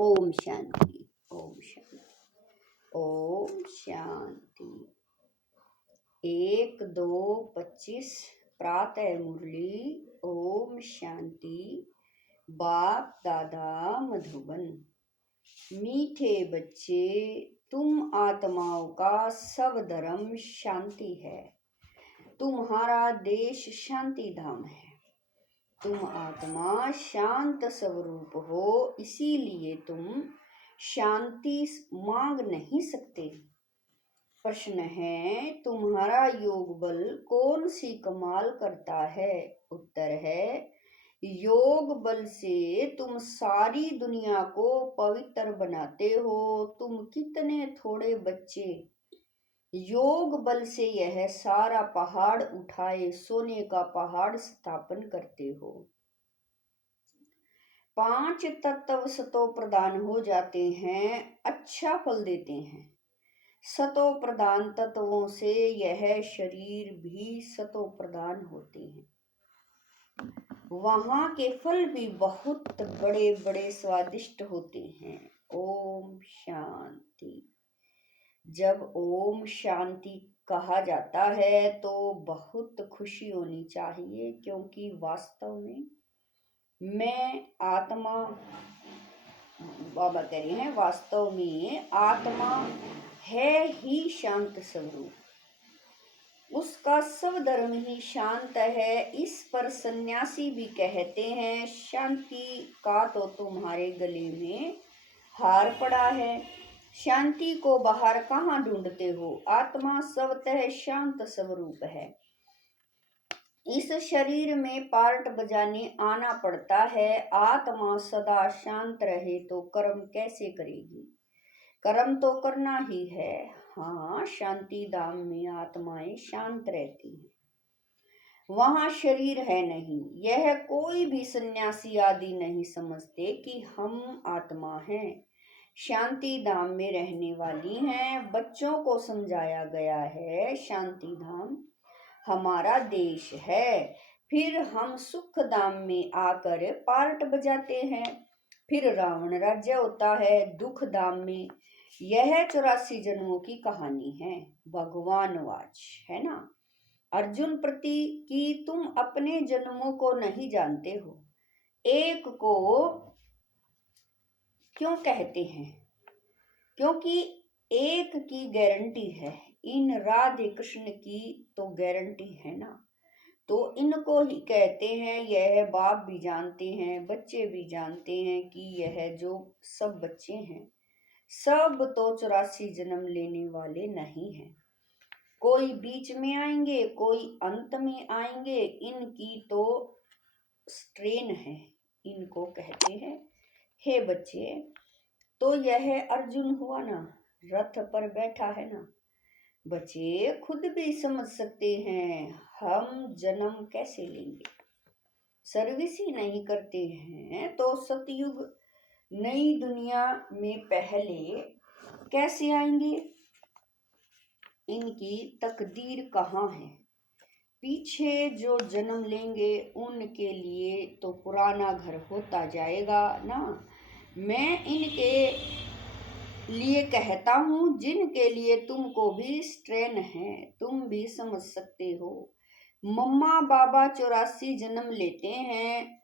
ओम शांति। ओम शांति। ओम शांति। 1-2-25 प्रातः मुरली। ओम शांति। बाप दादा मधुबन। मीठे बच्चे, तुम आत्माओं का सब धर्म शांति है। तुम्हारा देश शांति धाम है। तुम आत्मा शांत स्वरूप हो, इसीलिए तुम शांति मांग नहीं सकते। प्रश्न है, तुम्हारा योग बल कौन सी कमाल करता है? उत्तर है, योग बल से तुम सारी दुनिया को पवित्र बनाते हो। तुम कितने थोड़े बच्चे योग बल से यह सारा पहाड़ उठाए सोने का पहाड़ स्थापन करते हो। 5 तत्व सतो प्रदान हो जाते हैं, अच्छा फल देते हैं। सतो प्रदान तत्वों से यह शरीर भी सतो प्रदान होते हैं। वहां के फल भी बहुत बड़े बड़े स्वादिष्ट होते हैं। ओम शांति। जब ओम शांति कहा जाता है तो बहुत खुशी होनी चाहिए, क्योंकि वास्तव में मैं आत्मा, बाबा कह रहे हैं, वास्तव में आत्मा है ही शांत स्वरूप। उसका सब धर्म ही शांत है। इस पर सन्यासी भी कहते हैं, शांति का तो तुम्हारे गले में हार पड़ा है। शांति को बाहर कहाँ ढूंढते हो? आत्मा स्वतः शांत स्वरूप है। इस शरीर में पार्ट बजाने आना पड़ता है। आत्मा सदा शांत रहे तो कर्म कैसे करेगी? कर्म तो करना ही है। हाँ, शांति धाम में आत्माएं शांत रहती हैं। वहां शरीर है नहीं। यह कोई भी सन्यासी आदि नहीं समझते कि हम आत्मा हैं, शांति धाम में रहने वाली हैं। बच्चों को समझाया गया है, शांति धाम हमारा देश है। फिर हम सुख धाम में आकर पार्ट बजाते हैं। फिर रावण राज्य होता है दुख धाम में। यह 84 जन्मों की कहानी है। भगवान वाच है ना अर्जुन प्रति कि तुम अपने जन्मों को नहीं जानते हो। एक को क्यों कहते हैं? क्योंकि एक की गारंटी है। इन राधे कृष्ण की तो गारंटी है ना, तो इनको ही कहते हैं। यह बाप भी जानते हैं, बच्चे भी जानते हैं कि यह जो सब बच्चे हैं सब तो 84 जन्म लेने वाले नहीं हैं। कोई बीच में आएंगे, कोई अंत में आएंगे। इनकी तो स्ट्रेन है, इनको कहते हैं। हे बच्चे, तो यह अर्जुन हुआ ना, रथ पर बैठा है ना। बच्चे खुद भी समझ सकते हैं हम जन्म कैसे लेंगे। सर्विस ही नहीं करते हैं तो सतयुग नई दुनिया में पहले कैसे आएंगे? इनकी तकदीर कहाँ है? पीछे जो जन्म लेंगे उनके लिए तो पुराना घर होता जाएगा ना। मैं इनके लिए कहता हूँ जिनके लिए तुमको भी स्ट्रेन है। तुम भी समझ सकते हो। मम्मा बाबा 84 जन्म लेते हैं।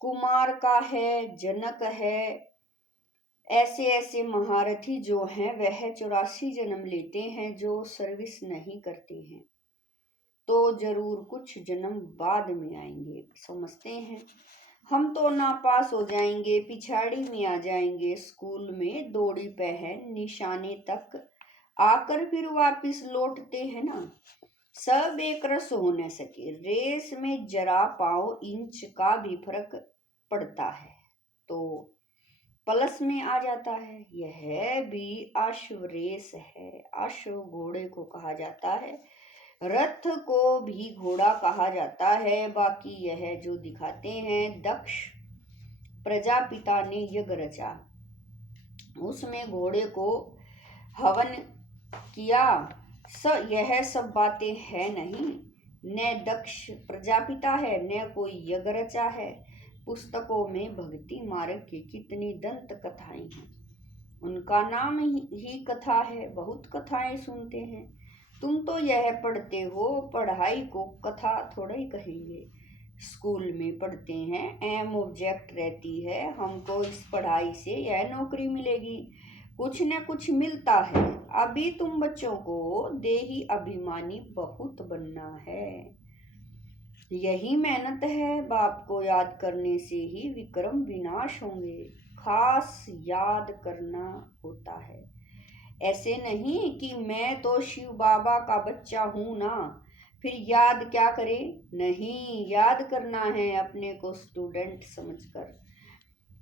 कुमार का है, जनक है, ऐसे ऐसे महारथी जो हैं वह 84 जन्म लेते हैं। जो सर्विस नहीं करते हैं तो जरूर कुछ जन्म बाद में आएंगे। समझते हैं? हम तो नापास हो जाएंगे, पिछाड़ी में आ जाएंगे। स्कूल में दौड़ी पहन निशाने तक आकर फिर वापस लौटते हैं ना। सब एक रस हो न सके। रेस में जरा पाँव इंच का भी फर्क पड़ता है तो प्लस में आ जाता है। यह भी अश्व रेस है। अश्व घोड़े को कहा जाता है, रथ को भी घोड़ा कहा जाता है। बाकी यह जो दिखाते हैं, दक्ष प्रजापिता ने यज्ञ रचा, उसमें घोड़े को हवन किया। यह सब बातें है नहीं। न दक्ष प्रजापिता है, न कोई यज्ञ रचा है। पुस्तकों में भक्ति मार्ग की कितनी दंत कथाएं हैं। उनका नाम ही कथा है, बहुत कथाएं सुनते हैं। तुम तो यह पढ़ते हो, पढ़ाई को कथा थोड़ा ही कहेंगे। स्कूल में पढ़ते हैं, एम ऑब्जेक्ट रहती है, हमको इस पढ़ाई से यह नौकरी मिलेगी, कुछ न कुछ मिलता है। अभी तुम बच्चों को देही अभिमानी बहुत बनना है। यही मेहनत है, बाप को याद करने से ही विक्रम विनाश होंगे। खास याद करना होता है, ऐसे नहीं कि मैं तो शिव बाबा का बच्चा हूं ना, फिर याद क्या करे। नहीं, याद करना है अपने को स्टूडेंट समझकर।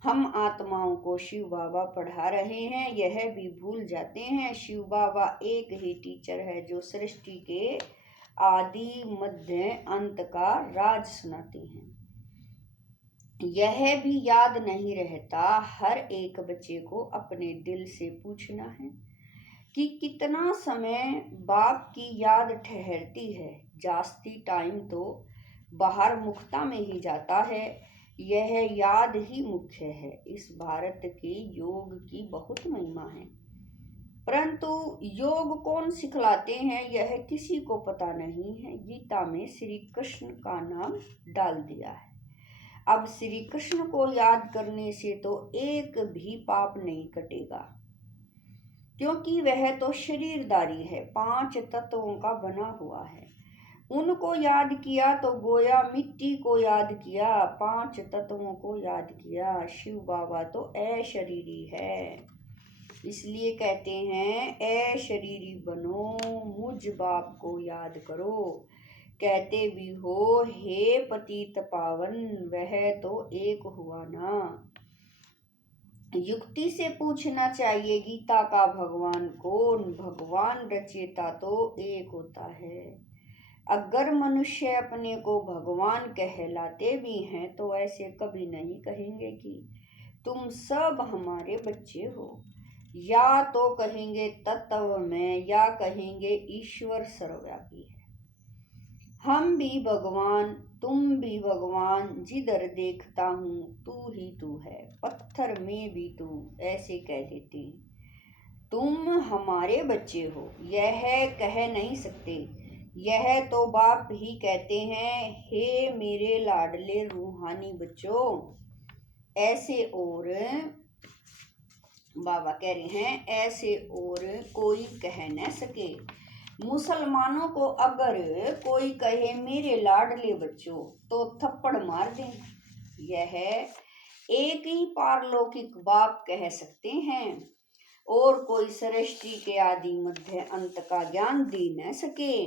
हम आत्माओं को शिव बाबा पढ़ा रहे हैं, यह भी भूल जाते हैं शिव बाबा एक ही टीचर है जो सृष्टि के आदि मध्य अंत का राज सुनाते हैं। यह भी याद नहीं रहता। हर एक बच्चे को अपने दिल से पूछना है कि कितना समय बाप की याद ठहरती है। जास्ती टाइम तो बाहर मुक्ता में ही जाता है। यह याद ही मुख्य है। इस भारत के योग की बहुत महिमा है, परंतु योग कौन सिखलाते हैं यह किसी को पता नहीं है। गीता में श्री कृष्ण का नाम डाल दिया है। अब श्री कृष्ण को याद करने से तो एक भी पाप नहीं कटेगा, क्योंकि वह तो शरीरधारी है, 5 तत्वों का बना हुआ है। उनको याद किया तो गोया मिट्टी को याद किया, 5 तत्वों को याद किया। शिव बाबा तो अशरीरी है, इसलिए कहते हैं अशरीरी बनो, मुझ बाप को याद करो। कहते भी हो हे पतित पावन, वह तो एक हुआ ना। युक्ति से पूछना चाहिए गीता का भगवान कौन। भगवान रचयिता तो एक होता है। अगर मनुष्य अपने को भगवान कहलाते भी हैं तो ऐसे कभी नहीं कहेंगे कि तुम सब हमारे बच्चे हो, या तो कहेंगे तत्व में, या कहेंगे ईश्वर सर्वव्यापी है। हम भी भगवान, तुम भी भगवान, जिधर देखता हूँ तू ही तू है, पत्थर में भी तू, ऐसे कह देते। तुम हमारे बच्चे हो यह कह नहीं सकते, यह तो बाप ही कहते हैं, हे मेरे लाडले रूहानी बच्चों। ऐसे और बाबा कह रहे हैं, ऐसे और कोई कह न सके। मुसलमानों को अगर कोई कहे मेरे लाडले बच्चों तो थप्पड़ मार दें। यह एक ही पारलौकिक बाप कह सकते हैं, और कोई सृष्टि के आदि मध्य अंत का ज्ञान दे न सके।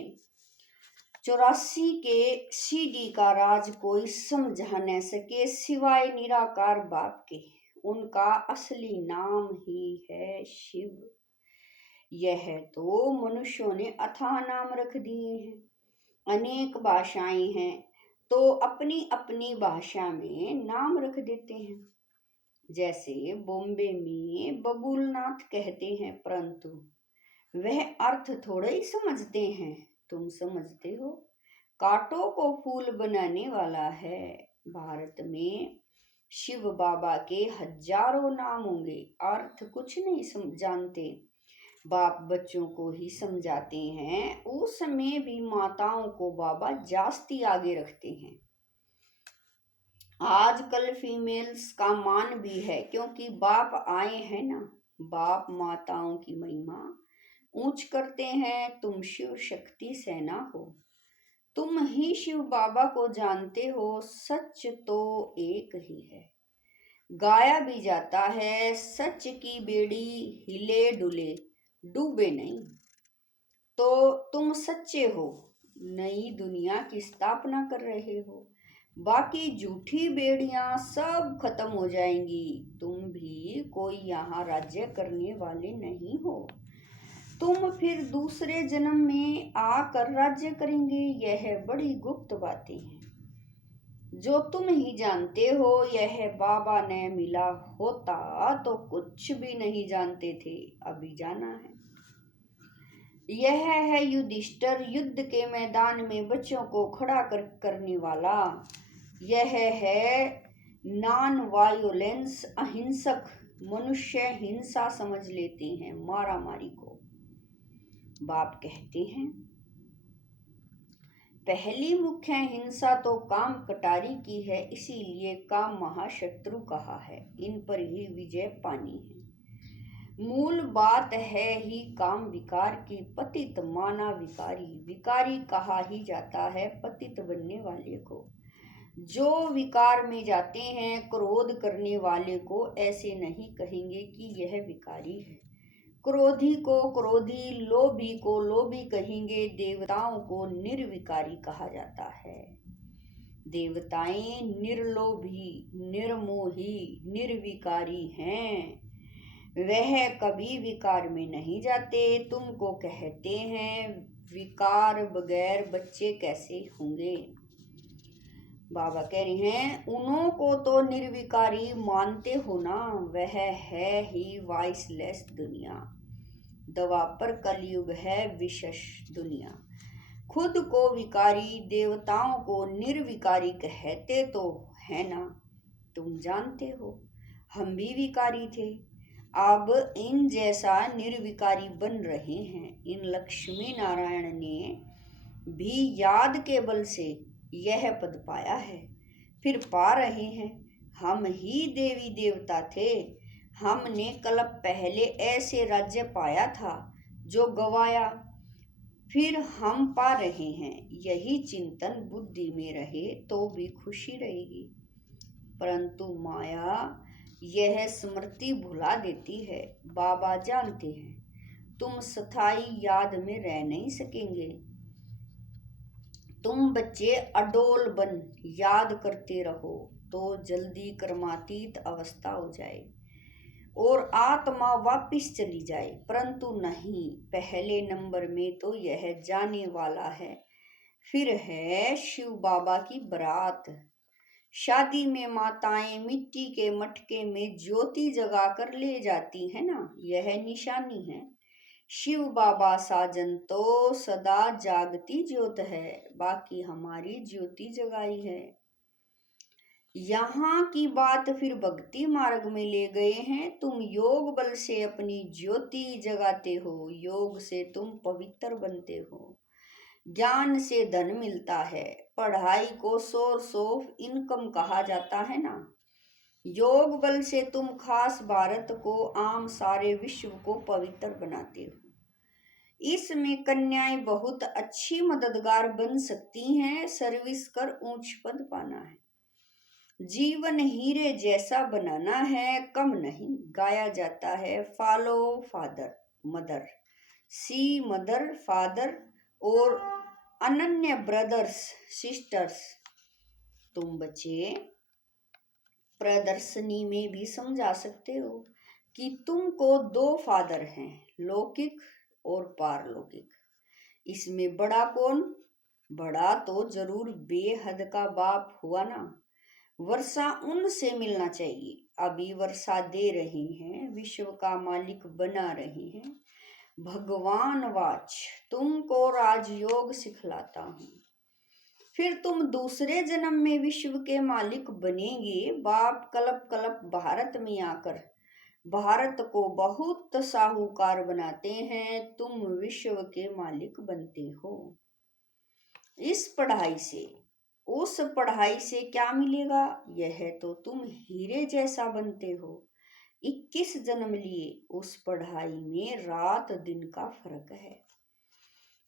84 के सीडी का राज कोई समझा न सके सिवाय निराकार बाप के। उनका असली नाम ही है शिव। यह तो मनुष्यों ने अथाह नाम रख दिए हैं। अनेक भाषाएं हैं तो अपनी अपनी भाषा में नाम रख देते हैं। जैसे बॉम्बे में बबूलनाथ कहते हैं, परंतु वह अर्थ थोड़े ही समझते हैं। तुम समझते हो, कांटों को फूल बनाने वाला है। भारत में शिव बाबा के हजारों नाम होंगे, अर्थ कुछ नहीं जानते। बाप बच्चों को ही समझाते हैं। उस समय भी माताओं को बाबा जास्ती आगे रखते हैं। आजकल फीमेल्स का मान भी है, क्योंकि बाप आए हैं ना। बाप माताओं की महिमा ऊंच करते हैं। तुम शिव शक्ति सेना हो, तुम ही शिव बाबा को जानते हो। सच तो एक ही है, गाया भी जाता है, सच की बेड़ी हिले डुले डूबे नहीं। तो तुम सच्चे हो, नई दुनिया की स्थापना कर रहे हो। बाकी झूठी बेड़ियां सब खत्म हो जाएंगी। तुम भी कोई यहाँ राज्य करने वाले नहीं हो। तुम फिर दूसरे जन्म में आकर राज्य करेंगे। यह बड़ी गुप्त बातें हैं जो तुम ही जानते हो। यह बाबा ने मिला होता तो कुछ भी नहीं जानते थे, अभी जाना है। यह है युधिष्ठिर, युद्ध के मैदान में बच्चों को खड़ा करने वाला। यह है नॉन वायोलेंस अहिंसक मनुष्य हिंसा समझ लेते हैं, मारा मारी को। बाप कहते हैं पहली मुख्य हिंसा तो काम कटारी की है, इसीलिए काम महाशत्रु कहा है, इन पर ही विजय पानी है। मूल बात है ही काम विकार की, पतित माना विकारी, विकारी कहा ही जाता है पतित बनने वाले को। जो विकार में जाते हैं, क्रोध करने वाले को ऐसे नहीं कहेंगे कि यह विकारी है। क्रोधी को क्रोधी, लोभी को लोभी कहेंगे। देवताओं को निर्विकारी कहा जाता है। देवताएं निर्लोभी, निर्मोही, निर्विकारी हैं। वह कभी विकार में नहीं जाते। तुमको कहते हैं विकार बगैर बच्चे कैसे होंगे। बाबा कह रहे हैं उन्हों को तो निर्विकारी मानते हो ना, वह है ही वॉइसलेस दुनिया। दवा पर कलयुग है विशेष दुनिया। खुद को विकारी, देवताओं को निर्विकारी कहते तो है ना। तुम जानते हो हम भी विकारी थे, अब इन जैसा निर्विकारी बन रहे हैं। इन लक्ष्मी नारायण ने भी याद के बल से यह पद पाया है, फिर पा रहे हैं। हम ही देवी देवता थे, हमने कल्प पहले ऐसे राज्य पाया था जो गवाया, फिर हम पा रहे हैं। यही चिंतन बुद्धि में रहे तो भी खुशी रहेगी, परंतु माया यह स्मृति भुला देती है। बाबा जानते हैं तुम स्थायी याद में रह नहीं सकेंगे। तुम बच्चे अडोल बन याद करते रहो तो जल्दी कर्मातीत अवस्था हो जाए और आत्मा वापिस चली जाए, परंतु नहीं, पहले नंबर में तो यह जाने वाला है। फिर है शिव बाबा की बारात। शादी में माताएं मिट्टी के मटके में ज्योति जगा कर ले जाती है ना, यह निशानी है। शिव बाबा साजन तो सदा जागती ज्योत है, बाकी हमारी ज्योति जगाई है। यहाँ की बात फिर भक्ति मार्ग में ले गए हैं। तुम योग बल से अपनी ज्योति जगाते हो, योग से तुम पवित्र बनते हो। ज्ञान से धन मिलता है, पढ़ाई को सोर्स ऑफ इनकम कहा जाता है ना। योग बल से तुम खास भारत को, आम सारे विश्व को पवित्र बनाते हो। इसमें कन्याएं बहुत अच्छी मददगार बन सकती हैं। सर्विस कर ऊंच पद पाना है, जीवन हीरे जैसा बनाना है, कम नहीं। गाया जाता है फॉलो फादर मदर, सी मदर फादर और अनन्य ब्रदर्स सिस्टर्स। तुम बच्चे प्रदर्शनी में भी समझा सकते हो कि तुमको दो फादर हैं, लौकिक और पारलौकिक। इसमें बड़ा कौन? बड़ा तो जरूर बेहद का बाप हुआ ना। वर्षा उनसे मिलना चाहिए। अभी वर्षा दे रही हैं, विश्व का मालिक बना रही हैं। भगवान वाच तुमको राजयोग सिखलाता हूँ, फिर तुम दूसरे जन्म में विश्व के मालिक बनेंगे। बाप कल्प कल्प भारत में आकर भारत को बहुत साहूकार बनाते हैं, तुम विश्व के मालिक बनते हो। इस पढ़ाई से, उस पढ़ाई से क्या मिलेगा? यह तो तुम हीरे जैसा बनते हो। 21 जन्म लिए, उस पढ़ाई में रात दिन का फर्क है।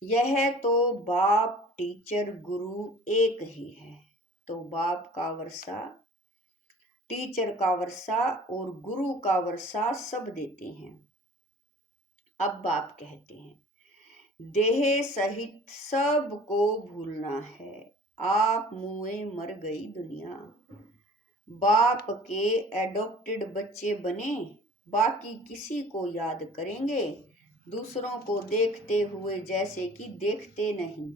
यह तो बाप टीचर गुरु एक ही है, तो बाप का वर्षा, टीचर का वर्षा और गुरु का वर्षा सब देते हैं। अब बाप कहते हैं देह सहित सबको भूलना है, आप मुए मर गई दुनिया। बाप के एडॉप्टेड बच्चे बने, बाकी किसी को याद करेंगे, दूसरों को देखते हुए जैसे कि देखते नहीं।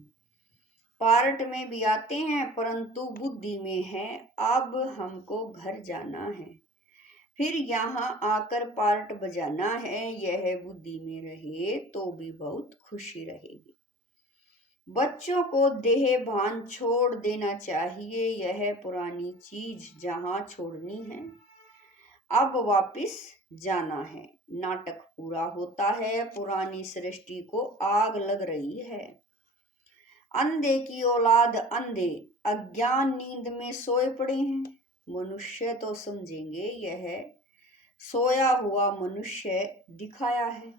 पार्ट में भी आते हैं परंतु बुद्धि में है, अब हमको घर जाना है, फिर यहाँ आकर पार्ट बजाना है। यह बुद्धि में रहे तो भी बहुत खुशी रहेगी। बच्चों को देह भान छोड़ देना चाहिए, यह पुरानी चीज जहां छोड़नी है अब वापिस जाना है। नाटक पूरा होता है, पुरानी सृष्टि को आग लग रही है। अंधे की औलाद अंधे अज्ञान नींद में सोए पड़े हैं। मनुष्य तो समझेंगे यह सोया हुआ मनुष्य दिखाया है,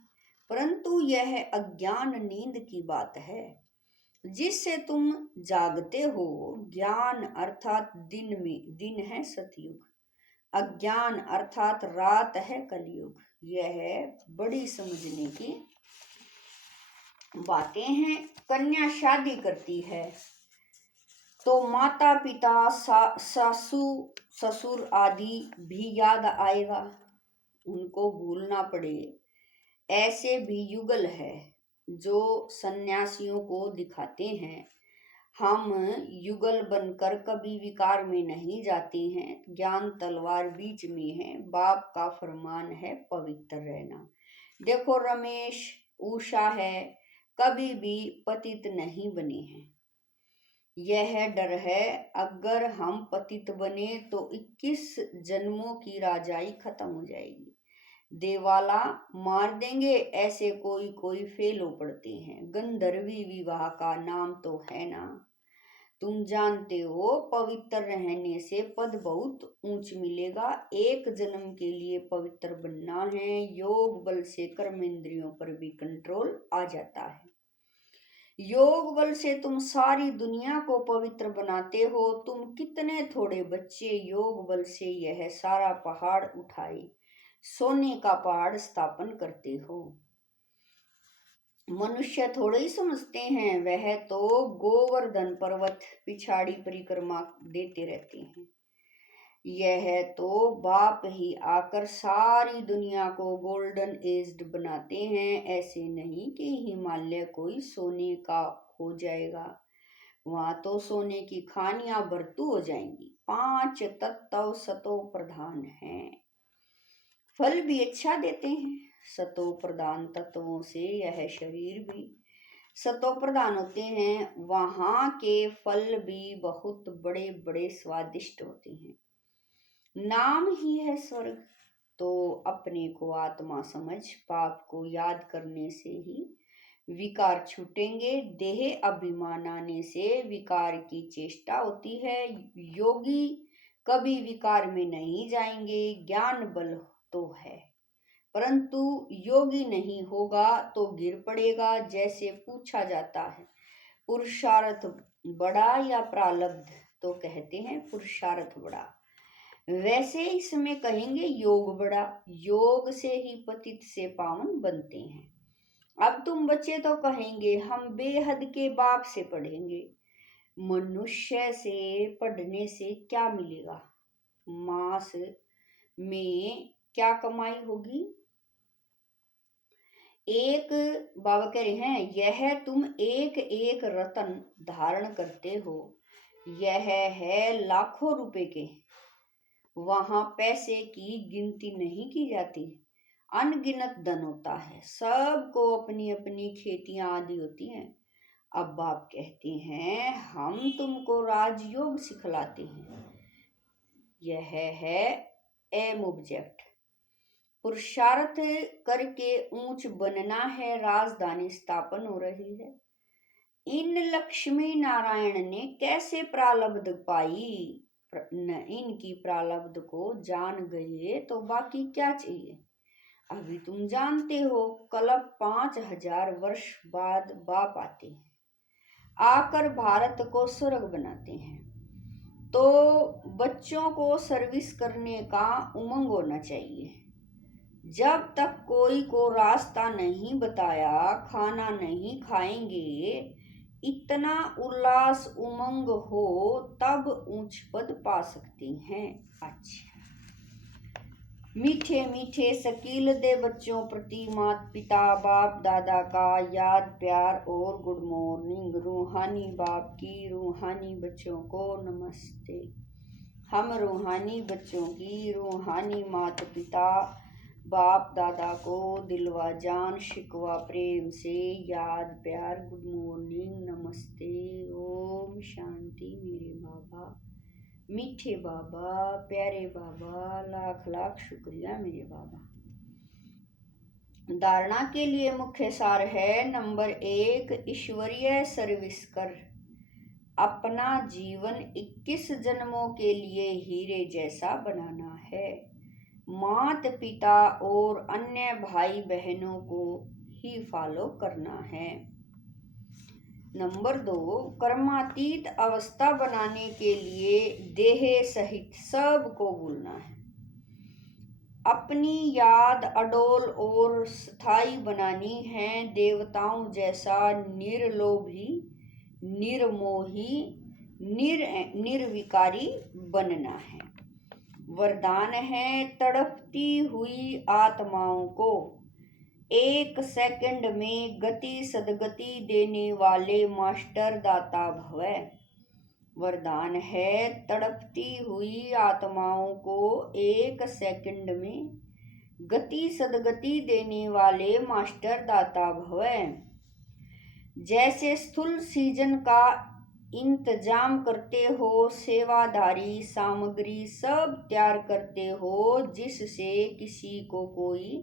परंतु यह अज्ञान नींद की बात है जिससे तुम जागते हो। ज्ञान अर्थात दिन है सतयुग, अज्ञान अर्थात रात है कलयुग। यह बड़ी समझने की बातें हैं। कन्या शादी करती है तो माता पिता सासू ससुर आदि भी याद आएगा, उनको भूलना पड़े। ऐसे भी युगल है जो सन्यासियों को दिखाते हैं। हम युगल बनकर कभी विकार में नहीं जाते हैं। ज्ञान तलवार बीच में है, बाप का फरमान है पवित्र रहना। देखो रमेश, उषा है, कभी भी पतित नहीं बने हैं। यह डर है अगर हम पतित बने तो 21 जन्मों की राजाई खत्म हो जाएगी, देवाला मार देंगे। ऐसे कोई कोई फेलो पड़ते हैं। गंधर्वी विवाह का नाम तो है ना, तुम जानते हो पवित्र रहने से पद बहुत ऊंच मिलेगा। एक जन्म के लिए पवित्र बनना है। योग बल से कर्म इंद्रियों पर भी कंट्रोल आ जाता है। योग बल से तुम सारी दुनिया को पवित्र बनाते हो। तुम कितने थोड़े बच्चे योग बल से यह सारा पहाड़ उठाए सोने का पहाड़ स्थापन करते हो। मनुष्य थोड़े ही समझते हैं, वह तो गोवर्धन पर्वत पिछाड़ी परिक्रमा देते रहते हैं। यह तो बाप ही आकर सारी दुनिया को गोल्डन एज्ड बनाते हैं। ऐसे नहीं कि हिमालय कोई सोने का हो जाएगा, वहां तो सोने की खानियां भरतू हो जाएंगी। 5 तत्व सतो प्रधान हैं, फल भी अच्छा देते हैं। सतो प्रधान तत्वों से यह शरीर भी सतो प्रधान होते हैं। वहां के फल भी बहुत बड़े बड़े स्वादिष्ट होते हैं। नाम ही है स्वर्ग। तो अपने को आत्मा समझ पाप को याद करने से ही विकार छूटेंगे। देह अभिमान आने से विकार की चेष्टा होती है। योगी कभी विकार में नहीं जाएंगे। ज्ञान बल तो है, परंतु योगी नहीं होगा तो गिर पड़ेगा। जैसे पूछा जाता है पुरुषार्थ बड़ा या प्रारब्ध, तो कहते हैं पुरुषार्थ बड़ा। वैसे इसमें कहेंगे योग बड़ा। योग से ही पतित से पावन बनते हैं। अब तुम बच्चे तो कहेंगे हम बेहद के बाप से पढ़ेंगे। मनुष्य से पढ़ने से क्या मिलेगा? मास में क्या कमाई होगी? एक बाबा कह रहे हैं यह तुम एक एक रतन धारण करते हो, यह है लाखों रुपए के। वहां पैसे की गिनती नहीं की जाती, अनगिनत धन होता है। सबको अपनी अपनी खेतियां आदि होती हैं। अब बाप कहते हैं हम तुमको राजयोग सिखलाते हैं। यह है एम ऑब्जेक्ट। पुरुषार्थ करके ऊंच बनना है, राजधानी स्थापन हो रही है। इन लक्ष्मी नारायण ने कैसे प्रारब्ध पाई? इनकी प्रारब्ध को जान गए तो बाकी क्या चाहिए? अभी तुम जानते हो कल्प 5000 वर्ष बाद बाप आते हैं, आकर भारत को स्वर्ग बनाते हैं। तो बच्चों को सर्विस करने का उमंग होना चाहिए। जब तक कोई को रास्ता नहीं बताया, खाना नहीं खाएंगे, इतना उल्लास उमंग हो तब ऊंच पद पा सकते हैं। अच्छा, मीठे मीठे शकील दे बच्चों प्रति माता पिता बाप दादा का याद प्यार और गुड मॉर्निंग। रूहानी बाप की रूहानी बच्चों को नमस्ते। हम रूहानी बच्चों की रूहानी माता पिता बाप दादा को दिलवा जान शिकवा प्रेम से याद प्यार गुड मॉर्निंग नमस्ते ओम शांति। मेरे बाबा मीठे बाबा प्यारे बाबा लाख लाख शुक्रिया मेरे बाबा। धारणा के लिए मुख्य सार है नंबर 1, ईश्वरीय सर्विस कर। अपना जीवन 21 जन्मों के लिए हीरे जैसा बनाना है। मात पिता और अन्य भाई बहनों को ही फॉलो करना है। नंबर 2, कर्मातीत अवस्था बनाने के लिए देह सहित सब को भूलना है। अपनी याद अडोल और स्थायी बनानी है। देवताओं जैसा निर्लोभी निर्मोही निर्विकारी बनना है। वरदान है तड़पती हुई आत्माओं को 1 सेकंड में गति सदगति देने वाले मास्टर दाता भव। वरदान है तड़पती हुई आत्माओं को 1 सेकंड में गति सदगति देने वाले मास्टर दाता भव। जैसे स्थूल सीजन का इंतजाम करते हो, सेवादारी सामग्री सब तैयार करते हो जिससे किसी को कोई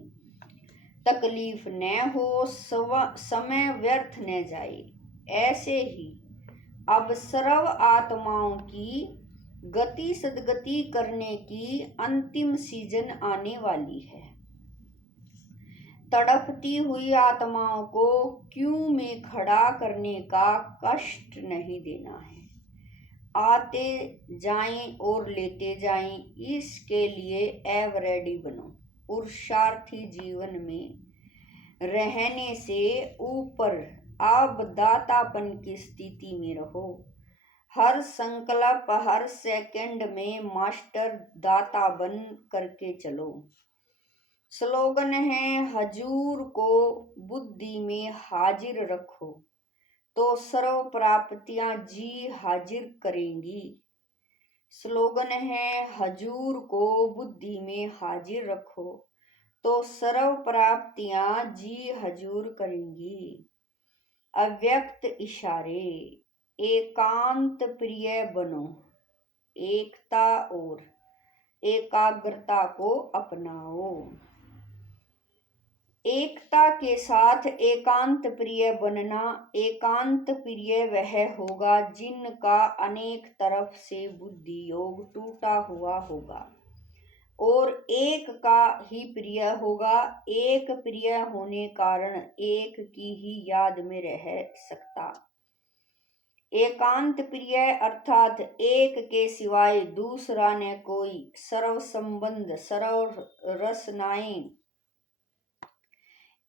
तकलीफ न हो, समय व्यर्थ न जाए, ऐसे ही अब सर्व आत्माओं की गति सदगति करने की अंतिम सीजन आने वाली है। तड़पती हुई आत्माओं को क्यों में खड़ा करने का कष्ट नहीं देना है। आते जाएं और लेते जाएं, इसके लिए एव रेडी बनो। पुरुषार्थी जीवन में रहने से ऊपर अब दातापन की स्थिति में रहो। हर संकल्प हर सेकंड में मास्टर दाता बन करके चलो। स्लोगन है हजूर को बुद्धि में हाजिर रखो तो सर्व प्राप्तियां जी हाजिर करेंगी। स्लोगन है हजूर को बुद्धि में हाजिर रखो तो सर्व प्राप्तियां जी हजूर करेंगी। अव्यक्त इशारे एकांत प्रिय बनो। एकता और एकाग्रता को अपनाओ। एकता के साथ एकांत प्रिय बनना। एकांत प्रिय वह होगा जिनका अनेक तरफ से बुद्धि योग टूटा हुआ होगा और एक का ही प्रिय होगा। एक प्रिय होने कारण एक की ही याद में रह सकता। एकांत प्रिय अर्थात एक के सिवाय दूसरा न कोई। सर्व संबंध सर्व रसनाएं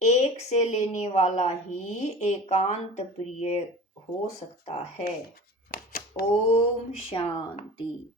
एक से लेने वाला ही एकांत प्रिय हो सकता है। ओम शांति।